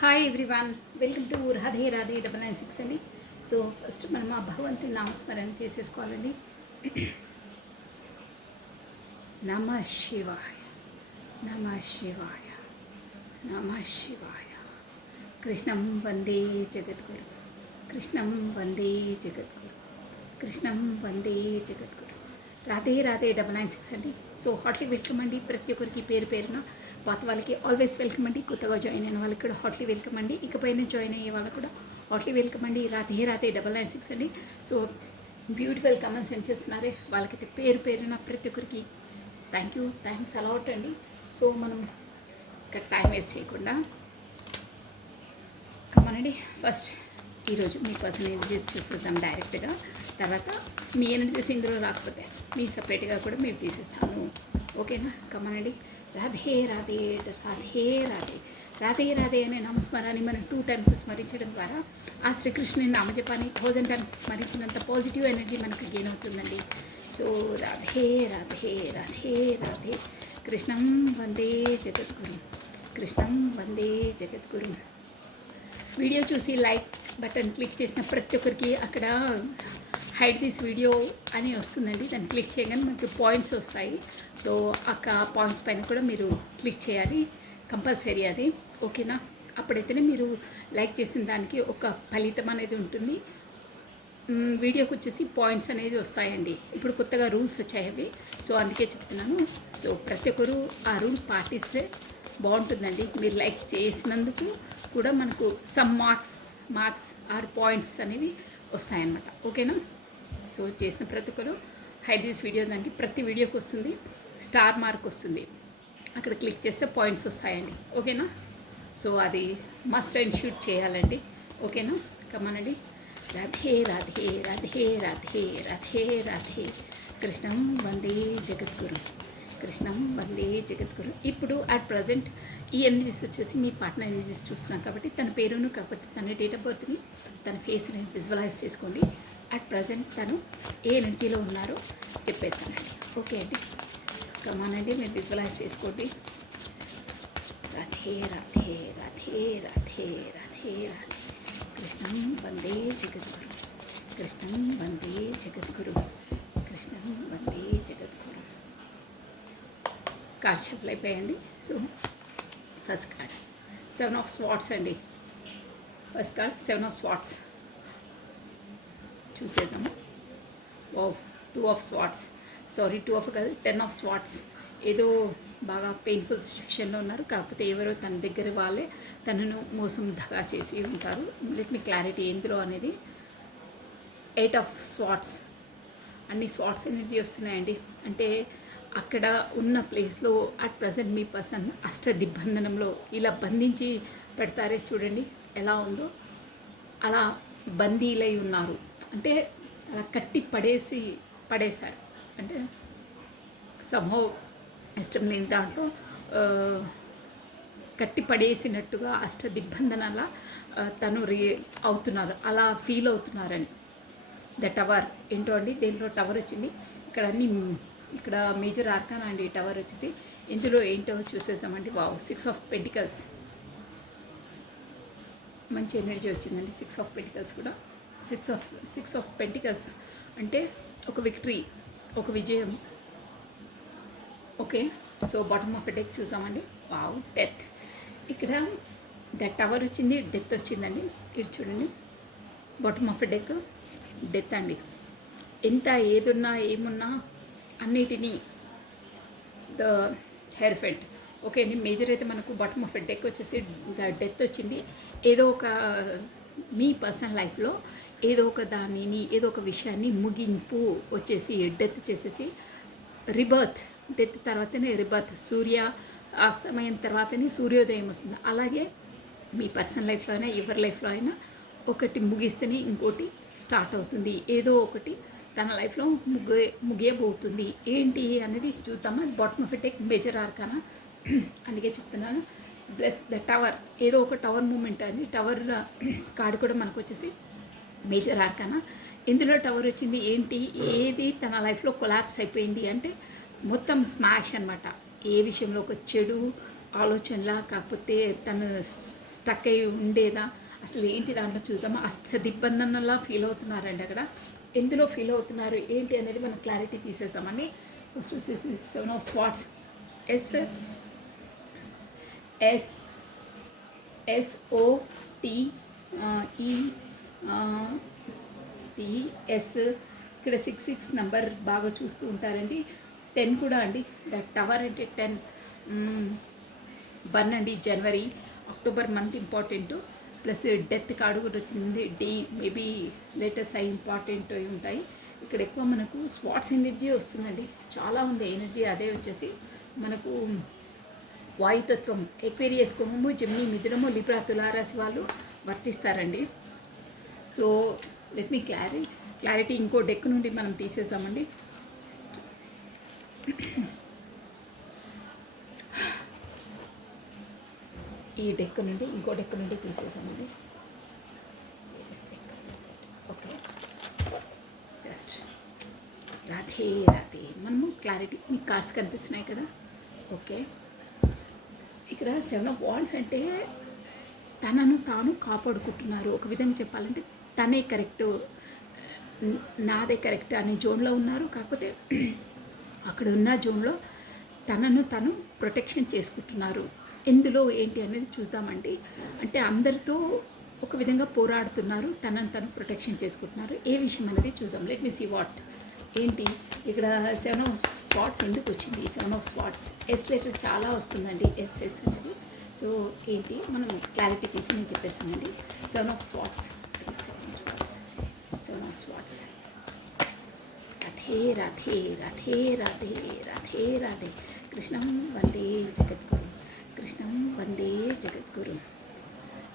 Hi everyone, welcome to Radhe Radhe 996 అండి. So first మనం ఆ భగవంతుని నామస్మరణ చేసేసుకోవాలండి. నమ శివాయ, నమ శివాయ, నమ శివాయ. కృష్ణం వందే జగద్గురు, కృష్ణం వందే జగద్గురు, కృష్ణం వందే జగద్గురు. రాధే రాధే 996 అండి. సో హార్ట్లీ వెల్కమ్ అండి ప్రతి ఒక్కరికి, పేరు పేరున. పాత వాళ్ళకి ఆల్వేస్ వెల్కమ్ అండి, కొత్తగా జాయిన్ అయిన వాళ్ళకి కూడా హార్ట్లీ వెల్కమ్ అండి, ఇకపైన జాయిన్ అయ్యే వాళ్ళకి కూడా హార్ట్లీ వెల్కమ్ అండి. రాధే రాధే 996 అండి. సో బ్యూటిఫుల్ కమెంట్స్ సెండ్ చేస్తున్నారే, వాళ్ళకైతే పేరు పేరున ప్రతి ఒక్కరికి థ్యాంక్స్ అలాట్ అండి. సో మనం ఇక్కడ టైం వేస్ట్ చేయకుండా కమనండి. ఫస్ట్ ఈరోజు మీ పర్సనల్ ఎనర్జీస్ చూసేద్దాం డైరెక్ట్గా. తర్వాత మీ ఎనర్జీస్ ఇందులో రాకపోతే మీ సపరేట్గా కూడా మీరు తీసేస్తాను, ఓకేనా? కమనండి. రాధే రాధే, రాధే రాధే, రాధే రాధే అనే నామస్మరాన్ని మనం 2 times స్మరించడం ద్వారా ఆ శ్రీకృష్ణుని నామజపాన్ని 1000 times స్మరించినంత పాజిటివ్ ఎనర్జీ మనకు గెయిన్ అవుతుందండి. సో రాధే రాధే, రాధే రాధే. కృష్ణం వందే జగద్గురు, కృష్ణం వందే జగద్గురు. వీడియో చూసి లైక్ బటన్ క్లిక్ చేసిన ప్రతి ఒక్కరికి అక్కడ హైడ్ దిస్ వీడియో అని వస్తుందండి. దాన్ని క్లిక్ చేయగానే మనకి పాయింట్స్ వస్తాయి. సో పాయింట్స్ పైన కూడా మీరు క్లిక్ చేయాలి కంపల్సరీ, అది ఓకేనా? అప్పుడైతేనే మీరు లైక్ చేసిన దానికి ఒక ఫలితం అనేది ఉంటుంది. వీడియోకి వచ్చేసి పాయింట్స్ అనేది వస్తాయండి. ఇప్పుడు కొత్తగా రూల్స్ వచ్చాయి అవి, సో అందుకే చెప్తున్నాను. సో ప్రతి ఒక్కరు ఆ రూల్ పాటిస్తే బాగుంటుందండి. మీరు లైక్ చేసినందుకు కూడా మనకు సమ్ మార్క్స్ ఆర్ పాయింట్స్ అనేవి వస్తాయన్నమాట, ఓకేనా? సో చేసిన ప్రతి ఒక్కరు హైడ్ దిస్ వీడియో, దానికి ప్రతి వీడియోకి వస్తుంది స్టార్ మార్క్ వస్తుంది, అక్కడ క్లిక్ చేస్తే పాయింట్స్ వస్తాయండి, ఓకేనా? సో అది మస్ట్ అండ్ షూట్ చేయాలండి, ఓకేనా? కమనండి. రాధే రాధే, రాధే రాధే, రాధే రాధే. కృష్ణం వందే జగద్గురు, కృష్ణం వందే జగద్గురు. ఇప్పుడు అట్ ప్రజెంట్ ఈ ఎనర్జీస్ వచ్చేసి మీ పార్ట్నర్ ఎనర్జీస్ చూస్తున్నాం కాబట్టి తన పేరును కాకపోతే తన డేట్ ఆఫ్ బర్త్ని, తన ఫేస్ని విజువలైజ్ చేసుకోండి. అట్ ప్రజెంట్ తను ఏ ఎనర్జీలో ఉన్నారో చెప్పేస్తానండి, ఓకే అండి? కమానండి, మీరు విజువలైజ్ చేసుకోండి. రాధే రాధే, రాధే రాధే, రాధే రాధే. కృష్ణం వందే జగద్గురు, కృష్ణం వందే జగద్గురు, కృష్ణం వందే జగద్గురు. కార్డ్ షఫల్ అయిపోయాయండి. So first card 7 of Swords అండి. ఫస్ట్ కార్డ్ 7 of Swords చూసేద్దాము. ఓ 2 of Swords, సారీ 2 of కాదు 10 of Swords. ఏదో బాగా పెయిన్ఫుల్ సిచ్యువేషన్లో ఉన్నారు, కాకపోతే ఎవరో తన దగ్గర వాళ్ళే తనను మోసం దగా చేసి ఉంటారు. లెట్ మీ క్లారిటీ ఎందులో అనేది. 8 of Swords, అన్ని స్వాట్స్ ఎనర్జీ వస్తున్నాయండి. అంటే అక్కడ ఉన్న ప్లేస్లో అట్ ప్రజెంట్ మీ పర్సన్ దిగ్బంధనంలో ఇలా బంధించి పెడతారే చూడండి ఎలా ఉందో, అలా బందీలై ఉన్నారు. అంటే అలా కట్టి పడేశారు. అంటే సంభవ ఇష్టం లేని దాంట్లో కట్టి పడేసినట్టుగా దిగ్బంధనలా తను అవుతున్నారు, అలా ఫీల్ అవుతున్నారని. ద టవర్ ఏంటో అండి, దేంట్లో టవర్ వచ్చింది ఇక్కడ మేజర్ ఆర్కానా అండి టవర్ వచ్చేసి. ఇందులో ఏంటో చూసేసామండి. వావ్, 6 of Pentacles, మంచి ఎనర్జీ వచ్చిందండి. 6 of Pentacles కూడా. 6 of Pentacles అంటే ఒక విక్టరీ, ఒక విజయం, okay? So bottom of deck చూసామండి. Wow, death. ఇక్కడ ద టవర్ వచ్చింది, డెత్ వచ్చిందండి. ఇది చూడండి, బాటమ్ ఆఫ్ డెక్ డెత్ అండి. ఎంత ఏదున్నా ఏమున్నా అన్నిటినీ ద హెర్ఫెంట్, ఓకే అండి. మేజర్ అయితే మనకు బాటమ్ ఆఫ్ డెక్ వచ్చేసి ద డెత్ వచ్చింది. ఏదో ఒక మీ పర్సనల్ లైఫ్లో ఏదో ఒక విషయాన్ని ముగింపు వచ్చేసి డెత్ చేసేసి రిబర్త్, డెత్ తర్వాతనే రిబర్త్, సూర్య అస్తమయం తర్వాతనే సూర్యోదయం వస్తుంది. అలాగే మీ పర్సనల్ లైఫ్లో అయినా ఎవరి లైఫ్లో అయినా ఒకటి ముగిస్తేనే ఇంకోటి స్టార్ట్ అవుతుంది. ఏదో ఒకటి తన లైఫ్లో ముగియబోతుంది. ఏంటి అనేది చూద్దామా. Bottom of deck major arcana, అందుకే చెప్తున్నాను. ప్లస్ ద టవర్, ఏదో ఒక టవర్ మూమెంట్ అని. టవర్ కార్డు కూడా మనకు వచ్చేసి మేజర్ ఆర్కానా. ఇందులో టవర్ వచ్చింది ఏంటి, ఏది తన లైఫ్లో కొలాప్స్ అయిపోయింది అంటే మొత్తం స్మాష్ అనమాట. ఏ విషయంలో ఒక చెడు ఆలోచనలా, కాకపోతే తను స్టక్ అయి ఉండేదా, అసలు ఏంటి దాంట్లో చూద్దామా, దిగ్బంధనలా ఫీల్ అవుతున్నారండి అక్కడ. ఎందులో ఫీల్ అవుతున్నారు ఏంటి అనేది మనం క్లారిటీ తీసేసామండి. ఫస్ట్ వచ్చేసి 7 ఆఫ్ స్వాట్స్. S S SOTE TS. ఇక్కడ 66 నెంబర్ బాగా చూస్తూ ఉంటారండి. 10 కూడా అండి. ద టవర్ అంటే 10. 1 అండి, జనవరి October month important. Plus death card కూడా వచ్చింది. డి మేబీ లేటెస్ట్ అయి ఇంపార్టెంట్ అయి ఉంటాయి. ఇక్కడ ఎక్కువ మనకు స్వాట్స్ ఎనర్జీ వస్తుందండి, చాలా ఉంది ఎనర్జీ. అదే వచ్చేసి మనకు వాయుతత్వం, ఎక్వేరియస్, కుంభము, జెమిని, మిథునము, లిబ్రా, తులారాశి వాళ్ళు వర్తిస్తారండి. సో లెట్ మీ క్లారిటీ ఇంకో డెక్ నుండి మనం తీసేసామండి. ఈ డెక్ నుండి ఇంకో డెక్ నుండి తీసేసామండి. Okay, just Radhe Radhe. మనము క్లారిటీ, మీకు కార్డ్స్ కనిపిస్తున్నాయి కదా. ఓకే, ఇక్కడ 7 ఆఫ్ వాండ్స్ అంటే తనను తాను కాపాడుకుంటున్నారు. ఒక విధంగా చెప్పాలంటే తనే కరెక్ట్, నాదే కరెక్ట్ అనే జోన్లో ఉన్నారు. కాకపోతే అక్కడ ఉన్న జోన్లో తనను తను ప్రొటెక్షన్ చేసుకుంటున్నారు. ఎందులో ఏంటి అనేది చూద్దామండి. అంటే అందరితో ఒక విధంగా పోరాడుతున్నారు, తనను తను ప్రొటెక్షన్ చేసుకుంటున్నారు. ఏ విషయం అనేది చూద్దాం. లెట్ మీ సీ వాట్ ఏంటి ఇక్కడ 7 ఆఫ్ స్వాట్స్ ఎందుకు వచ్చింది. 7 ఆఫ్ స్వాట్స్ ఎస్ లెటర్ చాలా వస్తుందండి, ఎస్ అనేది. సో ఏంటి మనం క్లారిటీ తీసి నేను చెప్పేస్తానండి. 7 of swords, 7 of swords. Radhe Radhe Radhe Radhe Radhe Radhe. Krishnam Vande Jagadguru, Krishnam Vande Jagadguru.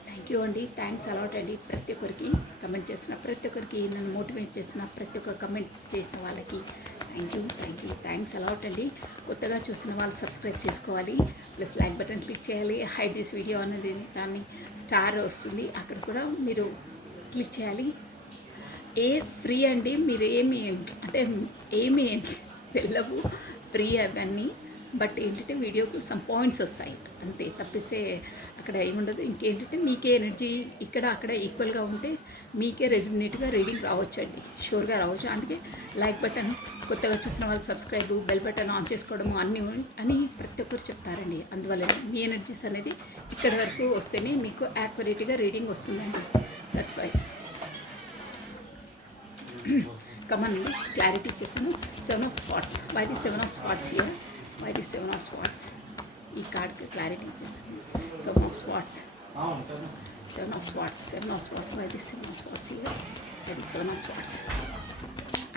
Thank you అండి, థ్యాంక్స్ అలాట్ అండి. ప్రతి ఒక్కరికి కమెంట్ చేసిన ప్రతి ఒక్కరికి, నన్ను మోటివేట్ చేసిన ప్రతి ఒక్క కమెంట్ చేసిన వాళ్ళకి థ్యాంక్స్ అలాట్ అండి. కొత్తగా చూసిన వాళ్ళు సబ్స్క్రైబ్ చేసుకోవాలి, ప్లస్ లైక్ బటన్ క్లిక్ చేయాలి. హైడ్ దిస్ వీడియో అనేది దాన్ని స్టార్ వస్తుంది, అక్కడ కూడా మీరు క్లిక్ చేయాలి. ఫ్రీ అండి, మీరు ఏమి వెళ్ళవు, ఫ్రీ అవన్నీ. బట్ ఏంటంటే వీడియోకు సమ్ పాయింట్స్ వస్తాయి అంతే, తప్పిస్తే అక్కడ ఏముండదు. ఇంకేంటంటే మీకే ఎనర్జీ ఇక్కడ అక్కడ ఈక్వల్గా ఉంటే మీకే రెజ్యుమినేట్గా రీడింగ్ రావచ్చండి, షూర్గా రావచ్చు. అందుకే లైక్ బటన్, కొత్తగా చూసిన వాళ్ళు సబ్స్క్రైబ్, బెల్ బటన్ ఆన్ చేసుకోవడము అన్నీ అని ప్రతి ఒక్కరు చెప్తారండి. అందువల్ల మీ ఎనర్జీస్ అనేది ఇక్కడ వరకు వస్తేనే మీకు యాక్యురేట్గా రీడింగ్ వస్తుందండి. దట్స్ వై కమన్ క్లారిటీ ఇచ్చేసాను. 7 of spades. Why the 7 of spades here, why the 7 of spades. ఈ కార్డ్కి క్లారిటీ ఇచ్చేసాను. 7 of spades, 7 of spades, 7 of spades. Why the 7 of spades here, why the 7 of spades.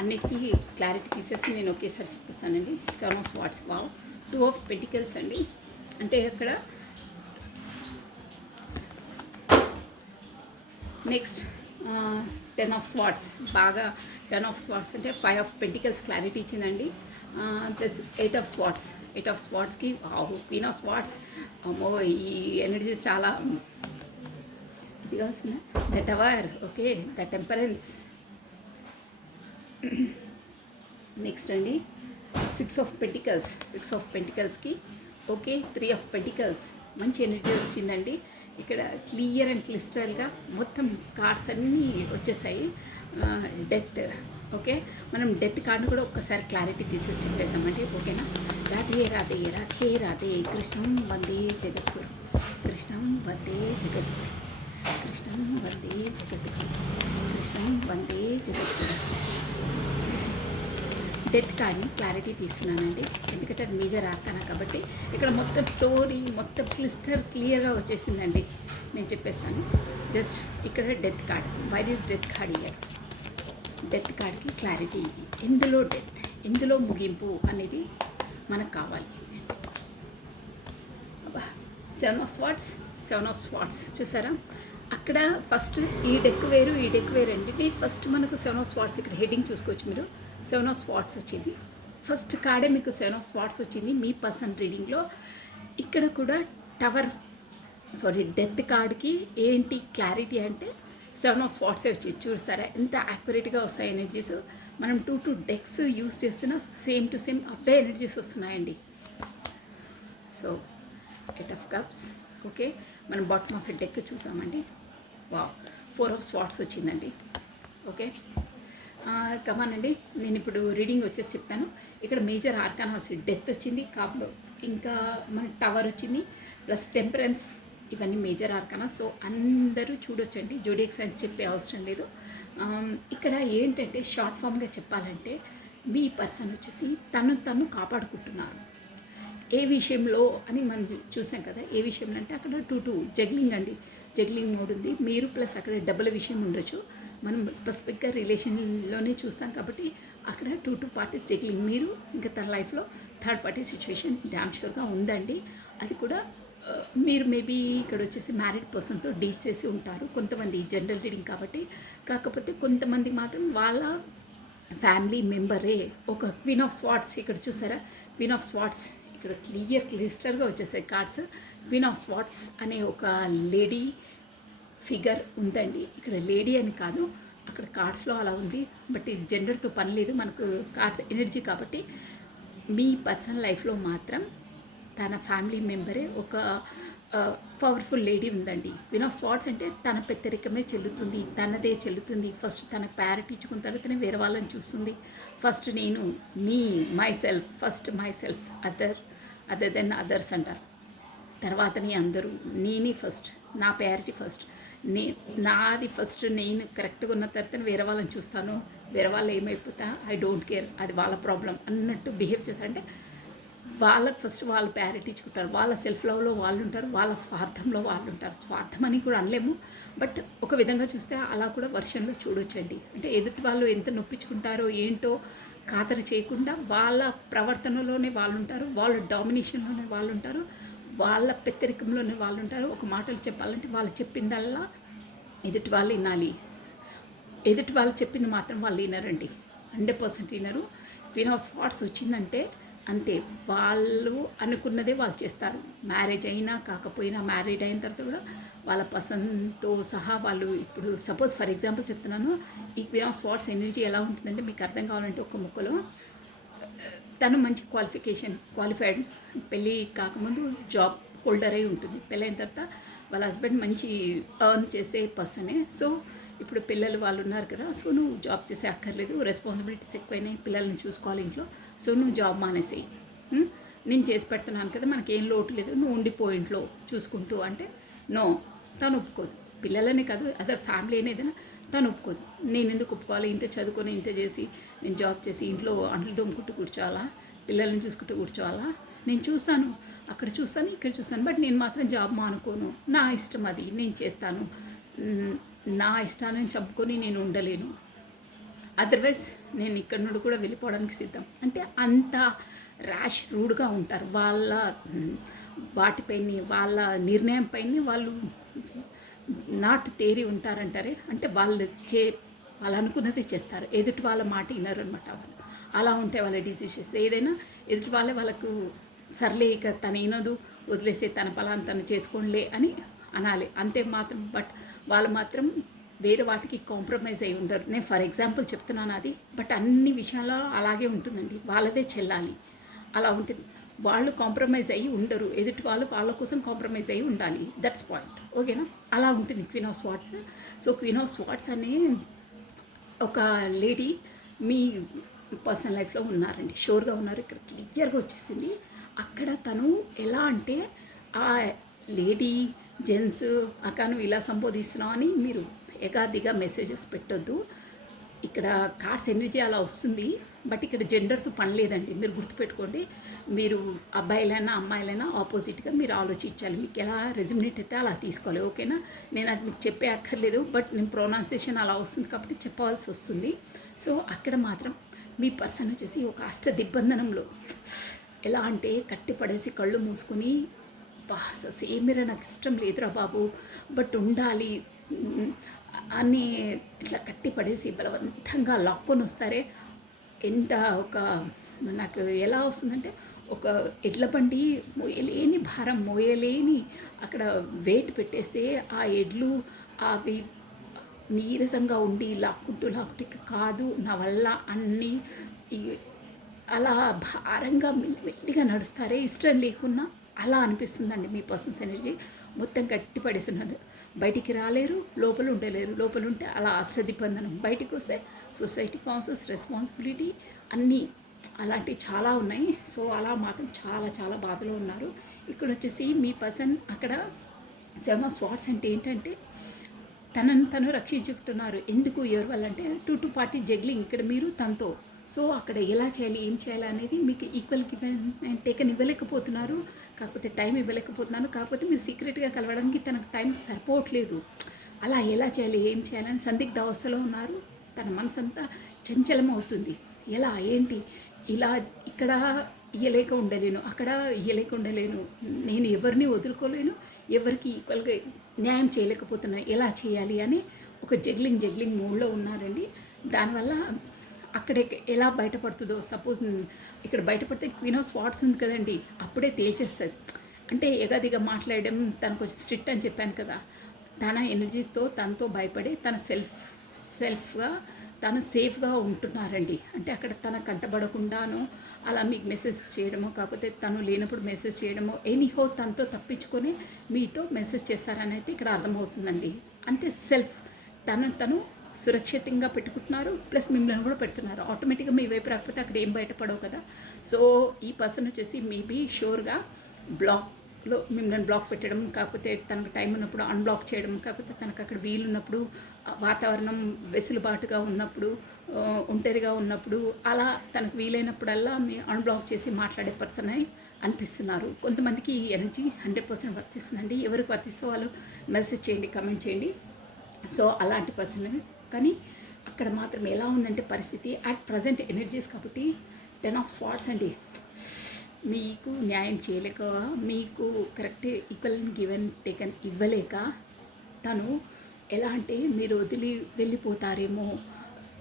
అన్నిటికీ clarity తీసేసి నేను ఒకేసారి చెప్పేస్తానండి. 7 of spades. Wow. 2 of pentacles అండి. అంటే అక్కడ నెక్స్ట్ 10 ఆఫ్ స్వాట్స్. బాగా 10 ఆఫ్ స్వాట్స్ అంటే 5 ఆఫ్ పెంటికల్స్ క్లారిటీ ఇచ్చిందండి. Plus 8 of swords. 8 ఆఫ్ స్వాట్స్కి క్వీన్ ఆఫ్ స్వాట్స్. అమ్మో, ఈ ఎనర్జీస్ చాలా ఇదిగా వస్తుంది. The tower, okay, the temperance. Next అండి 6 ఆఫ్ పెంటికల్స్. 6 ఆఫ్ పెంటికల్స్కి ఓకే 3 ఆఫ్ పెంటికల్స్. మంచి ఎనర్జీ వచ్చిందండి. ఇక్కడ క్లియర్ అండ్ క్లిస్టర్గా మొత్తం కార్డ్స్ అన్నీ వచ్చేసాయి. డెత్, ఓకే, మనం డెత్ కార్డును కూడా ఒక్కసారి క్లారిటీ తీసేసి చెప్పేసామండి. ఓకేనా. రాధే రాధే రాధే రాధే. కృష్ణం వందే జగద్గురు, కృష్ణం వందే జగద్గురు, కృష్ణం వందే జగద్గురు, కృష్ణం వందే జగద్గురు. డెత్ కార్డ్ని క్లారిటీ తీస్తున్నానండి, ఎందుకంటే అది మేజర్ ఆర్కానా కాబట్టి. ఇక్కడ మొత్తం స్టోరీ మొత్తం క్లియర్గా వచ్చేసిందండి. నేను చెప్పేస్తాను. జస్ట్ ఇక్కడ death card. Why this death card year. Death కార్డ్కి క్లారిటీ, ఎందులో డెత్, ఎందులో ముగింపు అనేది మనకు కావాలి. 7 ఆఫ్ స్వాట్స్, 7 ఆఫ్ స్వాట్స్ చూసారా. అక్కడ ఫస్ట్ ఈ డెక్ వేరు, ఈ డెక్ వేరు అండి. ఫస్ట్ మనకు 7 ఆఫ్ స్వాట్స్ ఇక్కడ హెడ్డింగ్ చూసుకోవచ్చు మీరు. 7 ఆఫ్ స్వాట్స్ వచ్చింది. ఫస్ట్ కార్డే మీకు 7 ఆఫ్ స్వాట్స్ వచ్చింది మీ పర్సన్ రీడింగ్లో. ఇక్కడ కూడా డెత్ కార్డ్కి ఏంటి క్లారిటీ అంటే 7 ఆఫ్ స్వాట్సే వచ్చింది. చూసారా ఎంత యాక్యురేట్గా వస్తాయి ఎనర్జీస్. మనం 2 డెక్స్ యూస్ చేస్తున్నా సేమ్ టు సేమ్ అవే ఎనర్జీస్ వస్తున్నాయండి. So eight of cups. Okay, మనం బాటమ్ ఆఫ్ డెక్ చూసామండి. వా 4 of Swords వచ్చిందండి. ఓకే, కమానండి. నేను ఇప్పుడు రీడింగ్ వచ్చేసి చెప్తాను. ఇక్కడ మేజర్ ఆర్కానాస్ డెత్ వచ్చింది, ఇంకా మన టవర్ వచ్చింది, ప్లస్ టెంపరెన్స్, ఇవన్నీ మేజర్ ఆర్కానా. సో అందరూ చూడొచ్చండి, జోడియాక్ సైన్స్ చెప్పే అవసరం లేదు. ఇక్కడ ఏంటంటే షార్ట్ ఫామ్గా చెప్పాలంటే మీ పర్సన్ వచ్చేసి తను కాపాడుకుంటున్నారు. ఏ విషయంలో అని మనం చూసాం కదా, ఏ విషయంలో అంటే అక్కడ 2 జగ్లింగ్ అండి, జగ్లింగ్ మోడ్ ఉంది. మీరు ప్లస్ అక్కడ డబుల్ విషయం ఉండొచ్చు. మనం స్పెసిఫిక్గా రిలేషన్లోనే చూస్తాం కాబట్టి అక్కడ 2 పార్టీస్ జగ్లింగ్. మీరు ఇంకా తన లైఫ్లో థర్డ్ పార్టీ సిచ్యువేషన్ డ్యామ్ షూర్గా ఉందండి. అది కూడా మీరు మేబీ ఇక్కడ వచ్చేసి మ్యారీడ్ పర్సన్తో డీల్ చేసి ఉంటారు. కొంతమంది జనరల్ రీడింగ్ కాబట్టి, కాకపోతే కొంతమంది మాత్రం వాళ్ళ ఫ్యామిలీ మెంబరే ఒక క్వీన్ ఆఫ్ స్వార్డ్స్. ఇక్కడ చూసారా, క్వీన్ ఆఫ్ స్వార్డ్స్ ఇక్కడ క్లిస్టర్గా వచ్చేసాయి కార్డ్స్. క్వీన్ ఆఫ్ స్వార్డ్స్ అనే ఒక లేడీ ఫిగర్ ఉందండి. ఇక్కడ లేడీ అని కాదు, అక్కడ కార్డ్స్లో అలా ఉంది. బట్ ఇది జెండర్తో పని లేదు, మనకు కార్డ్స్ ఎనర్జీ కాబట్టి. మీ పర్సనల్ లైఫ్లో మాత్రం తన ఫ్యామిలీ మెంబరే ఒక పవర్ఫుల్ లేడీ ఉందండి. క్వీన్ ఆఫ్ స్వార్డ్స్ అంటే తన పెత్తరికమే చెల్లుతుంది, తనదే చెల్లుతుంది. ఫస్ట్ తనకు ప్యారిటీ ఇచ్చుకున్న తర్వాతనే వేరే వాళ్ళని చూస్తుంది. ఫస్ట్ నేను, myself, first myself, other than others అంటారు. తర్వాతని అందరూ, నేనే ఫస్ట్, నా ప్రయారిటీ ఫస్ట్, నాది ఫస్ట్, నేను కరెక్ట్గా ఉన్న తర్వాత వేరే వాళ్ళని చూస్తాను, వేరే వాళ్ళు ఏమైపోతా ఐ డోంట్ కేర్, అది వాళ్ళ ప్రాబ్లం అన్నట్టు బిహేవ్ చేశారంటే వాళ్ళకి ఫస్ట్ వాళ్ళు ప్రయారిటీ ఇచ్చుకుంటారు. వాళ్ళ సెల్ఫ్ లవ్లో వాళ్ళు ఉంటారు, వాళ్ళ స్వార్థంలో వాళ్ళు ఉంటారు. స్వార్థం అని కూడా అనలేము, బట్ ఒక విధంగా చూస్తే అలా కూడా వర్షన్లో చూడొచ్చండి. అంటే ఎదుటి వాళ్ళు ఎంత నొప్పించుకుంటారో ఏంటో ఖాతరు చేయకుండా వాళ్ళ ప్రవర్తనలోనే వాళ్ళు ఉంటారు, వాళ్ళ డామినేషన్లోనే వాళ్ళు ఉంటారు, వాళ్ళ పెత్తరికంలోనే వాళ్ళు ఉంటారు. ఒక మాటలు చెప్పాలంటే వాళ్ళు చెప్పిందల్లా ఎదుటి వాళ్ళు వినాలి, ఎదుటి వాళ్ళు చెప్పింది మాత్రం వాళ్ళు వినరండి, 100% వినరు. క్వీన్ ఆఫ్ స్వార్డ్స్ వచ్చిందంటే అంతే, వాళ్ళు అనుకున్నదే వాళ్ళు చేస్తారు. మ్యారేజ్ అయినా కాకపోయినా, మ్యారీడ్ అయిన తర్వాత కూడా వాళ్ళ పర్సన్తో సహా వాళ్ళు. ఇప్పుడు సపోజ్ ఫర్ ఎగ్జాంపుల్ చెప్తున్నాను, ఈ క్వీన్ ఆఫ్ స్వార్డ్స్ ఎనర్జీ ఎలా ఉంటుందంటే మీకు అర్థం కావాలంటే ఒక ముక్కలో, తను మంచి క్వాలిఫైడ్, పెళ్ళి కాకముందు జాబ్ హోల్డర్ అయి ఉంటుంది. పెళ్ళైన తర్వాత వాళ్ళ హస్బెండ్ మంచి ఎర్న్ చేసే పర్సనే. సో ఇప్పుడు పిల్లలు వాళ్ళు ఉన్నారు కదా, సో నువ్వు జాబ్ చేసే అక్కర్లేదు, రెస్పాన్సిబిలిటీస్ ఎక్కువైనాయి, పిల్లల్ని చూసుకోవాలి ఇంట్లో, సో నువ్వు జాబ్ మానేసేయి, నేను చేసి పెడుతున్నాను కదా, మనకేం లోటు లేదు, నువ్వు ఉండిపోయి ఇంట్లో చూసుకుంటూ అంటే నో, తను ఒప్పుకోదు. పిల్లలనే కాదు, అదర్ ఫ్యామిలీ ఏదైనా తను ఒప్పుకోదు. నేను ఎందుకు ఒప్పుకోవాలి, ఇంత చదువుకొని ఇంత చేసి నేను జాబ్ చేసి ఇంట్లో అంట్లు దొమ్ముకుంటూ కూర్చోవాలా, పిల్లల్ని చూసుకుంటూ కూర్చోవాలా, నేను చూస్తాను, అక్కడ చూస్తాను, ఇక్కడ చూస్తాను, బట్ నేను మాత్రం జాబ్ మానుకోను, నా ఇష్టం అది, నేను చేస్తాను, నా ఇష్టాన్ని చంపుకొని నేను ఉండలేను, అదర్వైజ్ నేను ఇక్కడ నుండి కూడా వెళ్ళిపోవడానికి సిద్ధం అంటే అంత ర్యాష్ రూడ్గా ఉంటారు. వాళ్ళ వాటిపైన, వాళ్ళ నిర్ణయం పైన వాళ్ళు నాట్ తేరి ఉంటారంటారే, అంటే వాళ్ళు అనుకున్నది చేస్తారు, ఎదుటి వాళ్ళ మాట వినరు అనమాట. వాళ్ళు అలా ఉంటే వాళ్ళ డిసిషన్స్ ఏదైనా ఎదుటి వాళ్ళకు సర్లే ఇక తను వినదు, వదిలేసే, తన పలాన్ని తను చేసుకోండిలే అని అనాలి అంతే మాత్రం. బట్ వాళ్ళు మాత్రం వేరే వాటికి కాంప్రమైజ్ అయి ఉండరు. నేను ఫర్ ఎగ్జాంపుల్ చెప్తున్నాను అది, బట్ అన్ని విషయాల్లో అలాగే ఉంటుందండి, వాళ్ళదే చెల్లాలి, అలా ఉంటుంది. వాళ్ళు కాంప్రమైజ్ అయ్యి ఉండరు, ఎదుటి వాళ్ళు వాళ్ళ కోసం కాంప్రమైజ్ అయ్యి ఉండాలి, దట్స్ పాయింట్. ఓకేనా, అలా ఉంటుంది queen of swords. So queen of swords అనే ఒక లేడీ మీ పర్సనల్ లైఫ్లో ఉన్నారండి, షూర్గా ఉన్నారు. ఇక్కడ క్లియర్గా వచ్చేసింది. అక్కడ తను ఎలా అంటే ఆ లేడీ జెంట్స్ అక్క నువ్వు ఇలా సంబోధిస్తున్నావు అని మీరు ఏకాదిగా మెసేజెస్ పెట్టొద్దు. ఇక్కడ కార్డ్స్ ఎనర్జీ అలా వస్తుంది, బట్ ఇక్కడ జెండర్తో పని లేదండి, మీరు గుర్తుపెట్టుకోండి. మీరు అబ్బాయిలైనా అమ్మాయిలైనా ఆపోజిట్గా మీరు ఆలోచించాలి, మీకు ఎలా రెజ్యూమినేట్ అయితే అలా తీసుకోవాలి. ఓకేనా, నేను అది మీకు చెప్పే అక్కర్లేదు, బట్ నేను ప్రొనౌన్సియేషన్ అలా వస్తుంది కాబట్టి చెప్పవలసి వస్తుంది. సో అక్కడ మాత్రం మీ పర్సన్ వచ్చేసి ఒక అష్ట దిగ్బంధనంలో ఎలా అంటే కట్టిపడేసి కళ్ళు మూసుకొని సేమిరా నాకు ఇష్టం లేదురా బాబు బట్ ఉండాలి అని ఇట్లా కట్టి పడేసి బలవంతంగా లాక్కొని వస్తారే. ఎంత ఒక నాకు ఎలా వస్తుందంటే ఒక ఎడ్ల బండి మోయలేని భారం, మోయలేని అక్కడ వెయిట్ పెట్టేస్తే ఆ ఎడ్లు అవి నీరసంగా ఉండి లాక్కుంటూ కాదు నా వల్ల అన్నీ అలా భారంగా మెల్లిగా నడుస్తారే, ఇష్టం లేకున్నా అలా అనిపిస్తుందండి. మీ పర్సన్స్ ఎనర్జీ మొత్తం గట్టి పడేస్తున్నారు. బయటికి రాలేరు, లోపల ఉండలేరు. లోపల ఉంటే అలా అష్టదిబ్బందనం, బయటికి వస్తే సొసైటీ కాన్సెస్, రెస్పాన్సిబిలిటీ అన్నీ అలాంటివి చాలా ఉన్నాయి. సో అలా మాత్రం చాలా చాలా బాధలో ఉన్నారు. ఇక్కడ వచ్చేసి మీ పర్సన్ అక్కడ సెవెన్ ఆఫ్ స్వార్డ్స్ అంటే ఏంటంటే తనను తను రక్షించుకుంటున్నారు. ఎందుకు, ఎవరి వల్ల అంటే టూ పార్టీ జగ్లింగ్ ఇక్కడ మీరు తనతో. సో అక్కడ ఎలా చేయాలి, ఏం చేయాలి అనేది మీకు ఈక్వల్ గివెన్ అండ్ టేకన్ ఇవ్వలేకపోతున్నారు. కాకపోతే టైం ఇవ్వలేకపోతున్నారు. కాకపోతే మీరు సీక్రెట్గా కలవడానికి తనకు టైం సరిపోవట్లేదు. అలా ఎలా చేయాలి, ఏం చేయాలని సందిగ్ధ అవస్థలో ఉన్నారు. తన మనసు అంతా చంచలం అవుతుంది. ఎలా, ఏంటి, ఇలా ఇక్కడ ఇయ్యలేక ఉండలేను, అక్కడ ఇయ్యలేక ఉండలేను, నేను ఎవరిని వదులుకోలేను, ఎవరికి ఈక్వల్గా న్యాయం చేయలేకపోతున్నాను, ఎలా చేయాలి అని ఒక జగ్లింగ్ మూడ్లో ఉన్నారండి. దానివల్ల అక్కడ ఎలా బయటపడుతుందో, సపోజ్ ఇక్కడ బయటపడితే క్వీన్ ఆఫ్ స్వార్డ్స్ ఉంది కదండి, అప్పుడే తేల్చేస్తుంది. అంటే ఎగదిగా మాట్లాడడం, తనకు కొంచెం స్ట్రిక్ట్ అని చెప్పాను కదా, తన ఎనర్జీస్తో తనతో భయపడి తన సెల్ఫ్గా తను సేఫ్గా ఉంటున్నారండి. అంటే అక్కడ తన కంటబడకుండాను అలా మీకు మెసేజ్ చేయడమో, కాకపోతే తను లేనప్పుడు మెసేజ్ చేయడమో, ఎనీహో తనతో తప్పించుకొని మీతో మెసేజ్ చేస్తారని అయితే ఇక్కడ అర్థమవుతుందండి. అంటే సెల్ఫ్ తను సురక్షితంగా పెట్టుకుంటున్నారు, ప్లస్ మిమ్మల్ని కూడా పెడుతున్నారు. ఆటోమేటిక్గా మీ వైపు రాకపోతే అక్కడ ఏం బయటపడవు కదా. సో ఈ పర్సన్ వచ్చేసి మేబీ షూర్గా బ్లాక్లో మిమ్మల్ని బ్లాక్ పెట్టడం, కాకపోతే తనకు టైం ఉన్నప్పుడు అన్బ్లాక్ చేయడం, కాకపోతే తనకు అక్కడ వీలున్నప్పుడు వాతావరణం వెసులుబాటుగా ఉన్నప్పుడు, ఒంటరిగా ఉన్నప్పుడు అలా తనకు వీలైనప్పుడల్లా మీ అన్బ్లాక్ చేసి మాట్లాడే పర్సన్ అయి అనిపిస్తున్నారు. కొంతమందికి ఈ ఎనర్జీ 100% వర్తిస్తుందండి. ఎవరికి వర్తిస్తే వాళ్ళు మెసేజ్ చేయండి, కమెంట్ చేయండి. సో అలాంటి పర్సన్. కానీ అక్కడ మాత్రం ఎలా ఉందంటే పరిస్థితి అట్ ప్రజెంట్ ఎనర్జీస్ కాబట్టి 10 ఆఫ్ స్వార్డ్స్ అండి. మీకు న్యాయం చేయలేక, మీకు కరెక్ట్ ఈక్వల్ గివెన్ టేకన్ ఇవ్వలేక తను ఎలా అంటే మీరు వదిలి వెళ్ళిపోతారేమో,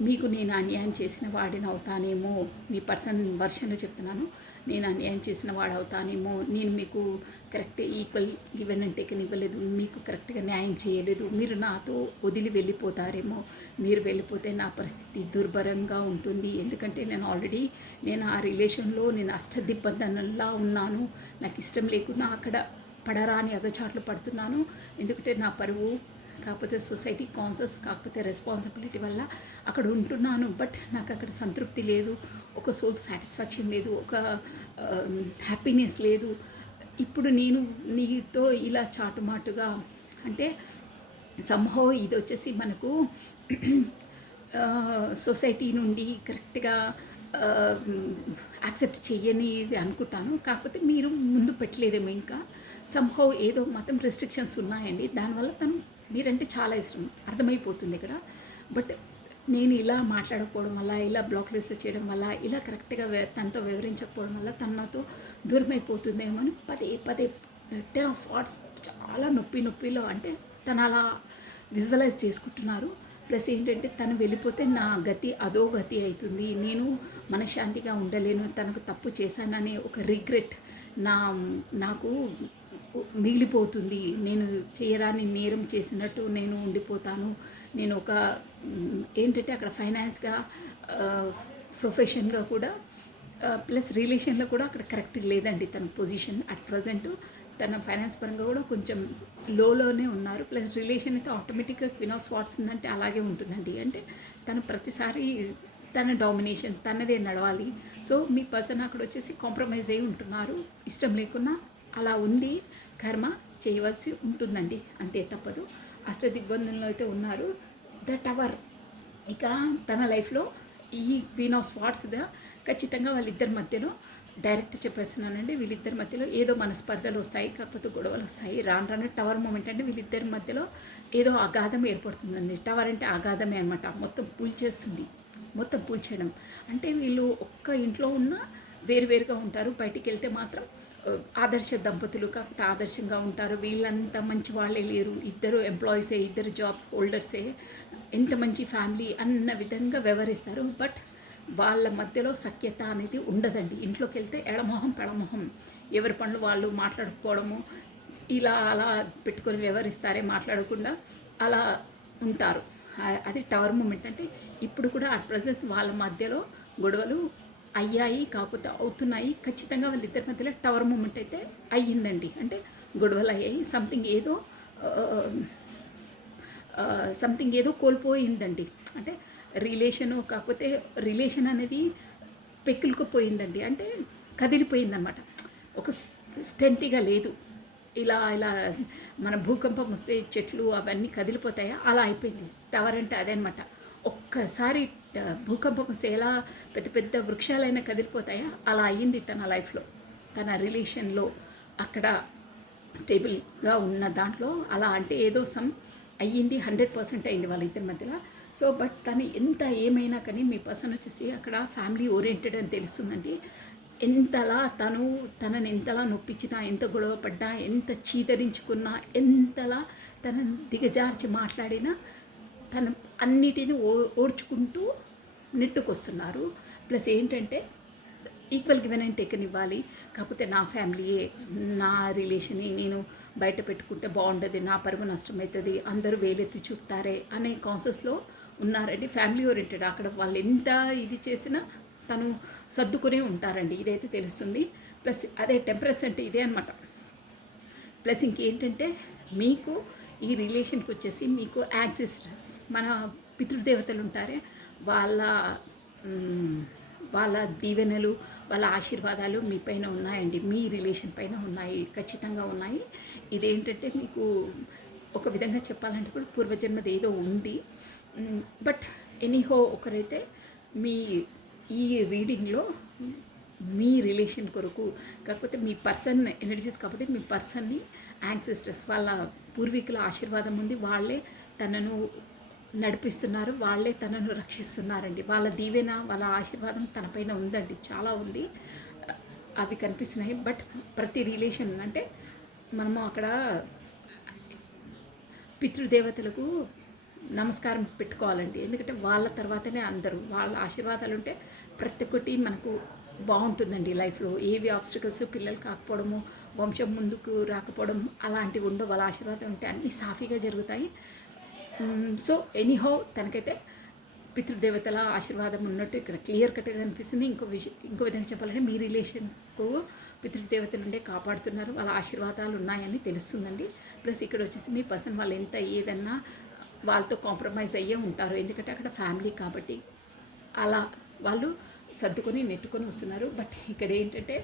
మీకు నేను అన్యాయం చేసిన వాడిని అవుతానేమో, మీ పర్సన్ వర్షన్లో చెప్తున్నాను, నేను అన్యాయం చేసిన వాడు అవుతానేమో, నేను మీకు correct equal given and taken ఇవ్వలేదు, మీకు కరెక్ట్గా న్యాయం చేయలేదు, మీరు నాతో వదిలి వెళ్ళిపోతారేమో, మీరు వెళ్ళిపోతే నా పరిస్థితి దుర్భరంగా ఉంటుంది. ఎందుకంటే నేను ఆ రిలేషన్లో నేను అష్టదిబ్బందనలా ఉన్నాను, నాకు ఇష్టం లేకున్నా అక్కడ పడరాని అగచాట్లు పడుతున్నాను. ఎందుకంటే నా పరువు, కాకపోతే సొసైటీ కాన్సెస్, కాకపోతే రెస్పాన్సిబిలిటీ వల్ల అక్కడ ఉంటున్నాను. బట్ నాకు అక్కడ సంతృప్తి లేదు, ఒక సోల్ సాటిస్ఫాక్షన్ లేదు, ఒక హ్యాపీనెస్ లేదు. ఇప్పుడు నేను నీతో ఇలా చాటుమాటుగా అంటే సంహౌ ఇది వచ్చేసి మనకు సొసైటీ నుండి కరెక్ట్గా యాక్సెప్ట్ చేయని ఇది అనుకుంటాను. కాకపోతే మీరు ముందు పెట్టలేదేమో, ఇంకా సంహౌ ఏదో మాత్రం రెస్ట్రిక్షన్స్ ఉన్నాయండి. దానివల్ల తను మీరంటే చాలా ఇష్టం అర్థమైపోతుంది ఇక్కడ. బట్ నేను ఇలా మాట్లాడకపోవడం వల్ల, ఇలా బ్లాక్ లిస్ట్ చేయడం వల్ల, ఇలా కరెక్ట్గా తనతో వివరించకపోవడం వల్ల తను నాతో దూరం అయిపోతుందేమో అని పదే 10 ఆఫ్ స్వార్డ్స్ చాలా నొప్పిలో అంటే తను అలా విజువలైజ్ చేసుకుంటున్నారు. ప్లస్ ఏంటంటే తను వెళ్ళిపోతే నా గతి అదో గతి అవుతుంది, నేను మనశ్శాంతిగా ఉండలేను, తనకు తప్పు చేశాననే ఒక రిగ్రెట్ నాకు మిగిలిపోతుంది, నేను చేయరాని నేరం చేసినట్టు నేను ఉండిపోతాను. నేను ఒక ఏంటంటే అక్కడ ఫైనాన్స్గా, ప్రొఫెషన్గా కూడా, ప్లస్ రిలేషన్లో కూడా అక్కడ కరెక్ట్ లేదండి తన పొజిషన్ అట్ ప్రజెంట్. తన ఫైనాన్స్ పరంగా కూడా కొంచెం లోనే ఉన్నారు. ప్లస్ రిలేషన్ అయితే ఆటోమేటిక్గా క్వీన్ ఆఫ్ స్వార్డ్స్ ఉందంటే అలాగే ఉంటుందండి. అంటే తను ప్రతిసారి తన డామినేషన్ తనదే నడవాలి. సో మీ పర్సన్ అక్కడ వచ్చేసి కాంప్రమైజ్ అయి ఉంటున్నారు, ఇష్టం లేకున్నా అలా ఉంది, కర్మ చేయవలసి ఉంటుందండి, అంతే తప్పదు. అష్టదిగ్బంధంలో అయితే ఉన్నారు. ద టవర్ ఇక తన లైఫ్లో ఈ క్వీన్ ఆఫ్ స్వార్డ్స్గా ఖచ్చితంగా వాళ్ళిద్దరి మధ్యలో డైరెక్ట్ చెప్పేస్తున్నానండి, వీళ్ళిద్దరి మధ్యలో ఏదో మనస్పర్ధలు వస్తాయి, కాకపోతే గొడవలు వస్తాయి. రాను టవర్ మూమెంట్ అంటే వీళ్ళిద్దరి మధ్యలో ఏదో అగాధం ఏర్పడుతుందండి. టవర్ అంటే అగాధమే అనమాట, మొత్తం పూల్చేయడం. అంటే వీళ్ళు ఒక్క ఇంట్లో ఉన్న వేరువేరుగా ఉంటారు, బయటికి వెళ్తే మాత్రం ఆదర్శ దంపతులు, కాకపోతే ఆదర్శంగా ఉంటారు. వీళ్ళంతా మంచి వాళ్ళే లేరు, ఇద్దరు ఎంప్లాయీసే, ఇద్దరు జాబ్ హోల్డర్సే, ఎంత మంచి ఫ్యామిలీ అన్న విధంగా వ్యవహరిస్తారు. బట్ వాళ్ళ మధ్యలో సఖ్యత అనేది ఉండదండి. ఇంట్లోకి వెళ్తే ఎడమొహం పెడమొహం, ఎవరి పనులు వాళ్ళు మాట్లాడుకోవడము, ఇలా అలా పెట్టుకొని వ్యవహరిస్తారే, మాట్లాడకుండా అలా ఉంటారు. అది టవర్ మూమెంట్. అంటే ఇప్పుడు కూడా అట్ ప్రజెంట్ వాళ్ళ మధ్యలో గొడవలు అయ్యాయి, కాకపోతే అవుతున్నాయి. ఖచ్చితంగా వాళ్ళిద్దరి మధ్యలో టవర్ మూమెంట్ అయితే అయ్యిందండి. అంటే గొడవలు అయ్యాయి. సంథింగ్ ఏదో కోల్పోయిందండి. అంటే కాకపోతే రిలేషన్ అనేది పెక్కులుకుపోయిందండి. అంటే కదిలిపోయిందనమాట. ఒక స్ట్రెంతీగా లేదు. ఇలా ఇలా మన భూకంపం వస్తే చెట్లు అవన్నీ కదిలిపోతాయా, అలా అయిపోయింది. టవర్ అంటే అదే అనమాట. ఒక్కసారి భూకంపం వస్తే ఎలా పెద్ద పెద్ద వృక్షాలైనా కదిలిపోతాయా, అలా అయ్యింది తన లైఫ్లో, తన రిలేషన్లో. అక్కడ స్టేబుల్గా ఉన్న దాంట్లో అలా అంటే ఏదో అయ్యింది. 100% అయింది వాళ్ళ ఇద్దరి మధ్యలో. సో బట్ తను ఎంత ఏమైనా కానీ మీ పర్సన్ వచ్చేసి అక్కడ ఫ్యామిలీ ఓరియంటెడ్ అని తెలుస్తుందండి. తనని ఎంతలా నొప్పించినా, ఎంత గొడవ పడ్డా, ఎంత చీదరించుకున్నా, ఎంతలా తనని దిగజార్చి మాట్లాడినా తను అన్నిటిని ఓడ్చుకుంటూ నెట్టుకొస్తున్నారు. ప్లస్ ఏంటంటే ఈక్వల్ గివెన్ అండ్ టేకన్ ఇవ్వాలి. కాకపోతే నా ఫ్యామిలీయే, నా రిలేషన్ని నేను బయట పెట్టుకుంటే బాగుండదు, నా పరువు నష్టమవుతుంది, అందరూ వేలెత్తి చూపుతారే అనే కాన్సెస్లో ఉన్నారండి. Family oriented. అక్కడ వాళ్ళు ఎంత ఇది చేసినా తను సర్దుకునే ఉంటారండి. ఇదైతే తెలుస్తుంది. ప్లస్ అదే టెంపరెన్స్ అంటే ఇదే అనమాట. ప్లస్ ఇంకేంటంటే మీకు ఈ రిలేషన్కి వచ్చేసి మీకు యాన్సిస్టర్స్, మన పితృదేవతలు ఉంటారే, వాళ్ళ వాళ్ళ దీవెనలు, వాళ్ళ ఆశీర్వాదాలు మీ పైన ఉన్నాయండి. మీ రిలేషన్ పైన ఉన్నాయి, ఖచ్చితంగా ఉన్నాయి. ఇదేంటంటే మీకు ఒక విధంగా చెప్పాలంటే కూడా పూర్వజన్మది ఏదో ఉంది. బట్ ఎనీహో ఒకరైతే మీ ఈ రీడింగ్లో మీ రిలేషన్ కొరకు, కాకపోతే మీ పర్సన్ ఎనర్జీస్, కాబట్టి మీ పర్సన్ని యాన్సిస్టర్స్, వాళ్ళ పూర్వీకుల ఆశీర్వాదం ఉంది. వాళ్ళే తనను నడిపిస్తున్నారు, వాళ్ళే తనను రక్షిస్తున్నారండి. వాళ్ళ దీవెన, వాళ్ళ ఆశీర్వాదం తనపైన ఉందండి, చాలా ఉంది. అవి కనిపిస్తున్నాయి. బట్ ప్రతి రిలేషన్ అంటే మనము అక్కడ పితృదేవతలకు నమస్కారం పెట్టుకోవాలండి. ఎందుకంటే వాళ్ళ తర్వాతనే అందరూ, వాళ్ళ ఆశీర్వాదాలు ఉంటే ప్రతి ఒక్కటి మనకు బాగుంటుందండి లైఫ్లో. ఏవి ఆబ్స్టికల్స్, పిల్లలు కాకపోవడము, వంశం ముందుకు రాకపోవడం అలాంటివి ఉండవు. వాళ్ళ ఆశీర్వాదం ఉంటే అన్నీ సాఫీగా జరుగుతాయి. సో ఎనీహౌ తనకైతే పితృదేవతల ఆశీర్వాదం ఉన్నట్టు ఇక్కడ క్లియర్ కట్గా కనిపిస్తుంది. ఇంకో విధంగా చెప్పాలంటే మీ రిలేషన్కు పితృదేవతల నుండే కాపాడుతున్నారు, వాళ్ళ ఆశీర్వాదాలు ఉన్నాయని తెలుస్తుందండి. ప్లస్ ఇక్కడ వచ్చేసి మీ పర్సన్ వాళ్ళు ఎంత ఏదన్నా వాళ్ళతో కాంప్రమైజ్ అయ్యే ఉంటారు. ఎందుకంటే అక్కడ ఫ్యామిలీ కాబట్టి అలా వాళ్ళు సర్దుకొని నెట్టుకొని వస్తున్నారు. బట్ ఇక్కడ ఏంటంటే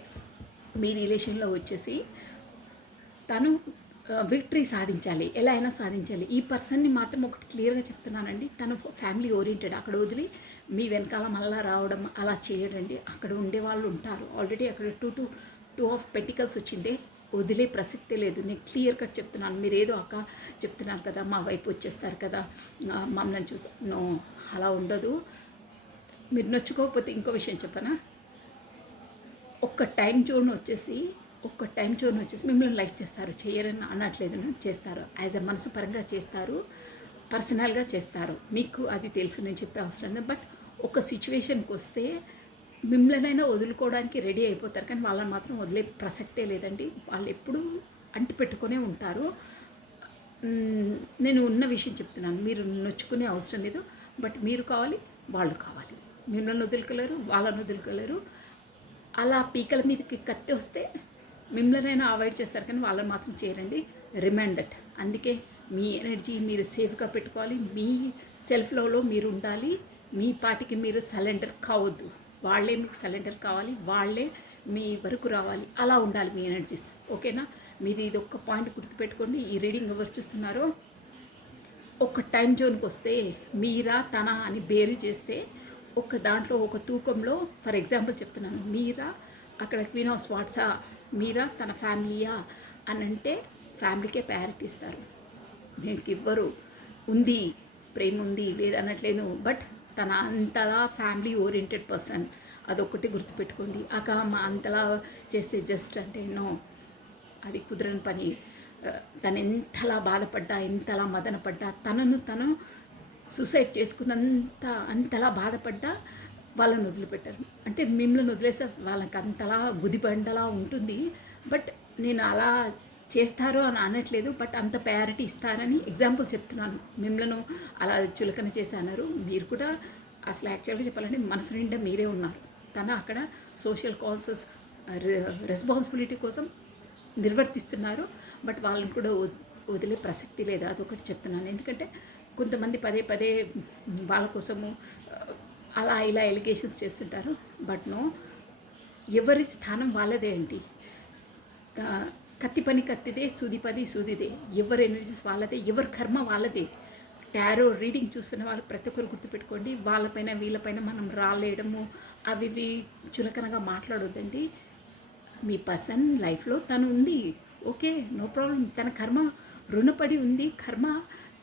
మీ రిలేషన్లో వచ్చేసి తను విక్టరీ సాధించాలి, ఎలా అయినా సాధించాలి. ఈ పర్సన్ని మాత్రం ఒకటి క్లియర్గా చెప్తున్నానండి, తను ఫ్యామిలీ ఓరియంటెడ్. అక్కడ వదిలి మీ వెనకాల మళ్ళా రావడం అలా చేయడండి. అక్కడ ఉండే వాళ్ళు ఉంటారు ఆల్రెడీ. అక్కడ టూ ఆఫ్ పెంటికల్స్ వచ్చిందే, వదిలే ప్రసక్తే లేదు. నేను క్లియర్ కట్ చెప్తున్నాను. మీరు ఏదో అక్క చెప్తున్నారు కదా, మా వైపు వచ్చేస్తారు కదా, మమ్మల్ని చూసి నో, అలా ఉండదు. మీరు నొచ్చుకోకపోతే ఇంకో విషయం చెప్పనా, ఒక్క టైం జోన్ వచ్చేసి మిమ్మల్ని లైక్ చేస్తారు, చేయరని అనట్లేదు, చేస్తారు. యాజ్ ఎ మనసు పరంగా చేస్తారు, పర్సనల్గా చేస్తారు. మీకు అది తెలుసు, నేను చెప్పే అవసరం లేదు. బట్ ఒక సిచ్యువేషన్కి వస్తే మిమ్మల్నైనా వదులుకోవడానికి రెడీ అయిపోతారు, కానీ వాళ్ళని మాత్రం వదిలే ప్రసక్తే లేదండి. వాళ్ళు ఎప్పుడూ అంటి పెట్టుకునే ఉంటారు. నేను ఉన్న విషయం చెప్తున్నాను, మీరు నొచ్చుకునే అవసరం లేదు. బట్ మీరు కావాలి, వాళ్ళు కావాలి. మిమ్మల్ని వదులుకోలేరు, వాళ్ళని వదులుకోలేరు. అలా పీకల మీదకి కత్తి వస్తే మిమ్మల్నైనా అవాయిడ్ చేస్తారు, కానీ వాళ్ళని మాత్రం చేయరండి. Remind that. అందుకే మీ ఎనర్జీ మీరు సేఫ్గా పెట్టుకోవాలి. మీ సెల్ఫ్ లవ్లో మీరు ఉండాలి. మీ పాటికి మీరు సరెండర్ కావద్దు. వాళ్ళే మీకు సరెండర్ కావాలి, వాళ్ళే మీ వరకు రావాలి. అలా ఉండాలి మీ ఎనర్జీస్. ఓకేనా? మీరు ఇది ఒక్క పాయింట్ గుర్తుపెట్టుకోండి. ఈ రీడింగ్ ఎవరు చూస్తున్నారో ఒక టైం జోన్కి వస్తే మీరా తన అని బేరు చేస్తే ఒక దాంట్లో ఒక తూకంలో, ఫర్ ఎగ్జాంపుల్ చెప్తున్నాను, మీరా అక్కడ క్వీన్ ఆఫ్ స్వార్డ్సా, మీరా తన ఫ్యామిలీయా అని అంటే ఫ్యామిలీకే ప్రయారిటీ ఇస్తారు. మీకు ఇవ్వరు. ఉంది, ప్రేమ ఉంది లేదనట్లేదు, బట్ తన అంతలా ఫ్యామిలీ ఓరియంటెడ్ పర్సన్. అదొక్కటి గుర్తుపెట్టుకోండి. మా అంతలా చేస్తే జస్ట్ అంటే నో, అది కుదరని పని. తను ఎంతలా బాధపడ్డా, ఎంతలా మదనపడ్డా, తను సూసైడ్ అంతలా బాధపడ్డా వాళ్ళని వదిలిపెట్టారు. అంటే మిమ్మల్ని వదిలేసే వాళ్ళకి అంతలా గుదిబండలా ఉంటుంది. బట్ నేను అలా చేస్తారు అని అనట్లేదు, బట్ అంత ప్రయారిటీ ఇస్తారని ఎగ్జాంపుల్ చెప్తున్నాను. మిమ్మల్ని అలా చులకన చేసి అన్నారు. మీరు కూడా అసలు యాక్చువల్గా చెప్పాలంటే మనసు నిండా మీరే ఉన్నారు. తను అక్కడ సోషల్ కాన్సెస్ రెస్పాన్సిబిలిటీ కోసం నిర్వర్తిస్తున్నారు. బట్ వాళ్ళని కూడా వదిలే ప్రసక్తి లేదు. అదొకటి చెప్తున్నాను. ఎందుకంటే కొంతమంది పదే పదే వాళ్ళ కోసము అలా ఇలా ఎలిగేషన్స్ చేస్తుంటారు. బట్ నో, ఎవరి స్థానం వాళ్ళదే అండి. కత్తి పని కత్తిదే, సూది పది సూదిదే. ఎవరి ఎనర్జీస్ వాళ్ళదే, ఎవరి కర్మ వాళ్ళదే. టారో రీడింగ్ చూస్తున్న వాళ్ళు ప్రతి ఒక్కరు గుర్తుపెట్టుకోండి. వాళ్ళపైన వీళ్ళపైన మనం రాలేయడము అవి ఇవి చులకనగా మాట్లాడొద్దండి. మీ పర్సన్ లైఫ్లో తను ఉంది, ఓకే, నో ప్రాబ్లం. తన కర్మ రుణపడి ఉంది, కర్మ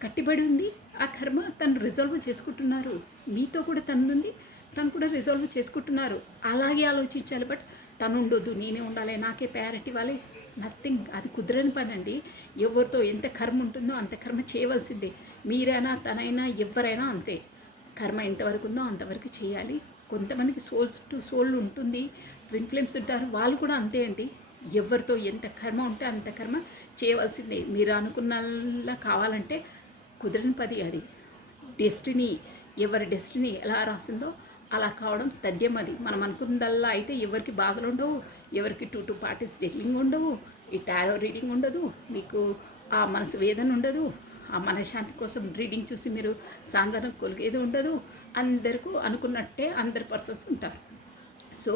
కట్టిబడి ఉంది. ఆ కర్మ తను రిజాల్వ్ చేసుకుంటున్నారు. మీతో కూడా తనుంది, తను కూడా రిజాల్వ్ చేసుకుంటున్నారు. అలాగే ఆలోచించాలి. బట్ తను ఉండొద్దు, నేనే ఉండాలి, నాకే ప్రయారిటీ ఇవ్వాలి, నథింగ్. అది కుదరని పని అండి. ఎవరితో ఎంత కర్మ ఉంటుందో అంత కర్మ చేయవలసిందే. మీరైనా తనైనా ఎవరైనా అంతే. కర్మ ఎంతవరకు ఉందో అంతవరకు చేయాలి. కొంతమందికి సోల్స్ టు సోల్ ఉంటుంది, ట్విన్ ఫ్లేమ్స్ ఉంటారు, వాళ్ళు కూడా అంతే అండి. ఎవరితో ఎంత కర్మ ఉంటే అంత కర్మ చేయవలసిందే. మీరు అనుకున్నలా కావాలంటే కుదరని పది అది. డెస్టినీ, ఎవరి డెస్టినీ ఎలా రాసిందో అలా కావడం తథ్యం. అది మనం అనుకున్నదల్లా అయితే ఎవరికి బాధలు ఉండవు, ఎవరికి టూ పార్టీస్ జెట్లింగ్ ఉండవు, ఈ టారో రీడింగ్ ఉండదు, మీకు ఆ మనసు వేదన ఉండదు, ఆ మనశ్శాంతి కోసం రీడింగ్ చూసి మీరు సాందనం కొలిగేది ఉండదు. అందరికీ అనుకున్నట్టే అందరు పర్సన్స్ ఉంటారు. సో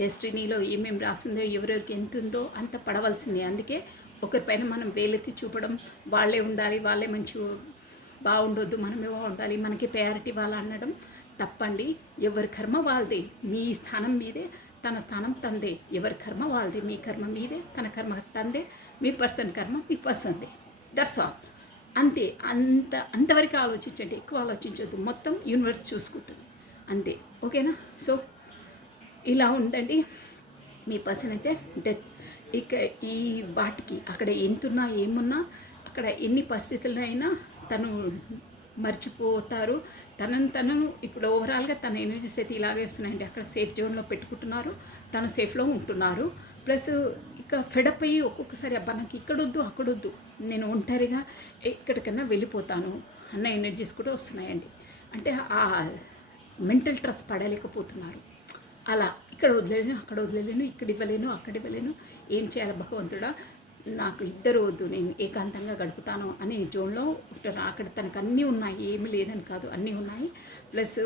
డెస్టినీలో ఏమేమి రాసిందో, ఎవరెవరికి ఎంత ఉందో అంత పడవలసిందే. అందుకే ఒకరిపైన మనం వేలెత్తి చూపడం, వాళ్ళే ఉండాలి, వాళ్ళే మంచి బాగుండొద్దు, మనమే బాగుండాలి, మనకి ప్రయారిటీ వాళ్ళ అనడం తప్పండి. ఎవరి కర్మ వాళ్ళదే. మీ స్థానం మీదే, తన స్థానం తందే. ఎవరి కర్మ వాళ్ళదే. మీ కర్మ మీదే, తన కర్మ తందే. మీ పర్సన్ కర్మ మీ పర్సన్దే. That's all. అంతే. అంతవరకు ఆలోచించండి, ఎక్కువ ఆలోచించొద్దు. మొత్తం యూనివర్స్ చూసుకుంటుంది అంతే. ఓకేనా? సో ఇలా ఉందండి మీ పర్సన్ అయితే. డెత్ ఇక ఈ వాటికి అక్కడ ఎంతున్నా ఏమున్నా, అక్కడ ఎన్ని పరిస్థితులైనా తను మర్చిపోతారు. తనను ఇప్పుడు ఓవరాల్గా తన ఎనర్జీస్ అయితే ఇలాగే వస్తున్నాయండి. అక్కడ సేఫ్ జోన్లో పెట్టుకుంటున్నారు, తను సేఫ్లో ఉంటున్నారు. ప్లస్ ఇక ఫెడప్ అయ్యి ఒక్కొక్కసారి అబ్బా నాకు ఇక్కడొద్దు అక్కడొద్దు, నేను ఒంటరిగా ఎక్కడికన్నా వెళ్ళిపోతాను అన్న ఎనర్జీస్ కూడా వస్తున్నాయండి. అంటే ఆ మెంటల్ స్ట్రెస్ పడలేకపోతున్నారు. అలా ఇక్కడ వదిలేను, అక్కడ వదిలేను, ఇక్కడ ఇవ్వలేను, అక్కడ ఇవ్వలేను, ఏం చేయాలి భగవంతుడా, నాకు ఇద్దరు వద్దు, నేను ఏకాంతంగా గడుపుతాను అనే జోన్లో ఉంటారు. అక్కడ తనకు అన్నీ ఉన్నాయి, ఏమీ లేదని కాదు, అన్నీ ఉన్నాయి. ప్లస్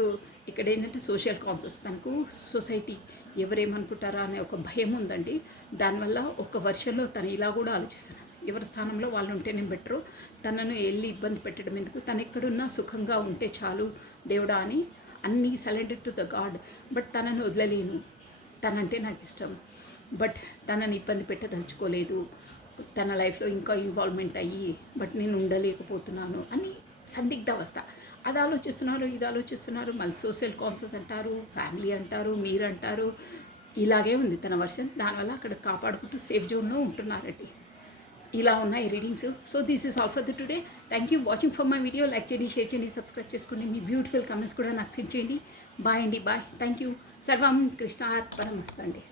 ఇక్కడ ఏంటంటే సోషల్ కాన్సెస్, తనకు సొసైటీ ఎవరేమనుకుంటారా అనే ఒక భయం ఉందండి. దానివల్ల ఒక వర్షంలో తను ఇలా కూడా ఆలోచిస్తాను, ఎవరి స్థానంలో వాళ్ళు ఉంటే నేను బెటరు, తనను వెళ్ళి ఇబ్బంది పెట్టడం ఎందుకు, తను ఎక్కడున్నా సుఖంగా ఉంటే చాలు దేవుడా అని అన్నీ surrender to the God. But తనను వదలలేను, తనంటే నాకు ఇష్టం, బట్ తనని ఇబ్బంది పెట్టదలుచుకోలేదు, తన లైఫ్లో ఇంకా ఇన్వాల్వ్మెంట్ అయ్యి బట్ నేను ఉండలేకపోతున్నాను అని సందిగ్ధావస్థ. అది ఆలోచిస్తున్నారు, ఇది ఆలోచిస్తున్నారు, మళ్ళీ సోషల్ కాన్సెస్ అంటారు, ఫ్యామిలీ అంటారు, మీరు అంటారు, ఇలాగే ఉంది తన వర్షన్. దానివల్ల అక్కడ కాపాడుకుంటూ సేఫ్ జోన్లో ఉంటున్నారండి. ఇలా ఉన్నాయి readings. So this is all for the today. Thank you watching for my video. Like చేయండి, షేర్ చేయండి, సబ్స్క్రైబ్ చేసుకోండి. మీ బ్యూటిఫుల్ కమెంట్స్ కూడా నాకు సెండ్ చేయండి. బాయ్ అండి, బాయ్. Thank you. సర్వం కృష్ణార్పణమస్తు అండి.